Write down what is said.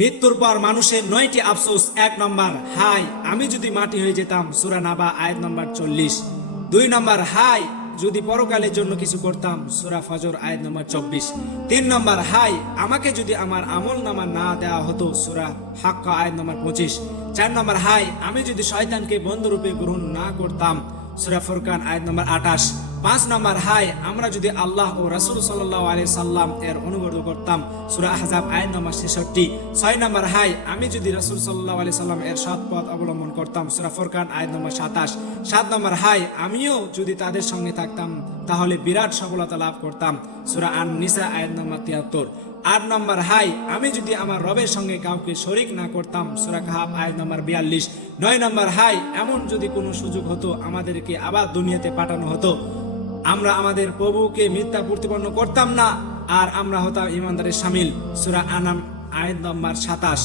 মৃত্যুর পর মানুষের 9টি আফসোস। 1 নম্বর, হাই আমি যদি মাটি হয়ে যেতাম, সূরা নাবা আয়াত নম্বর 40। 2 নম্বর, হাই যদি পরকালের জন্য কিছু করতাম, সূরা ফজর আয়াত নম্বর 24। 3 নম্বর, হাই আমাকে যদি আমার আমল নামা না দেওয়া হতো, সূরা হাক্কা আয়াত নম্বর 25। 4 নম্বর, হাই আমি যদি শয়তানকে বন্ধুরূপে গ্রহণ না করতাম, সূরা ফুরকান আয়াত নম্বর 28। 5 নম্বর, হাই আমরা যদি আল্লাহ ও রাসূল সাল্লাল্লাহু আলাইহি সাল্লাম এর অনুগত করতাম, সূরা আহজাব আয়াত নম্বর 66। 6 নম্বর, হাই আমি যদি রাসূল সাল্লাল্লাহু আলাইহি সাল্লাম এর সৎ পথ অবলম্বন করতাম, সূরা ফুরকান আয়াত নম্বর 27। 7 নম্বর, হাই আমিও যদি তাদের সঙ্গে থাকতাম তাহলে বিরাট সফলতা লাভ করতাম, সূরা আন-নিসা আয়াত নম্বর 73। 8 নম্বর, হাই আমি যদি আমার রবের সঙ্গে কাউকে শরীক না করতাম, সূরা কাহাফ আয়াত নম্বর 42। 9 নম্বর, হাই এমন যদি কোনো সুযোগ হতো আমাদেরকে আবার দুনিয়াতে পাঠানো হতো, আমরা আমাদের প্রভুকে মিথ্যা প্রতিপন্ন করতাম না আর আমরা হতাম ঈমানদারের শামিল, সূরা আনাম আয়াত নম্বর 27।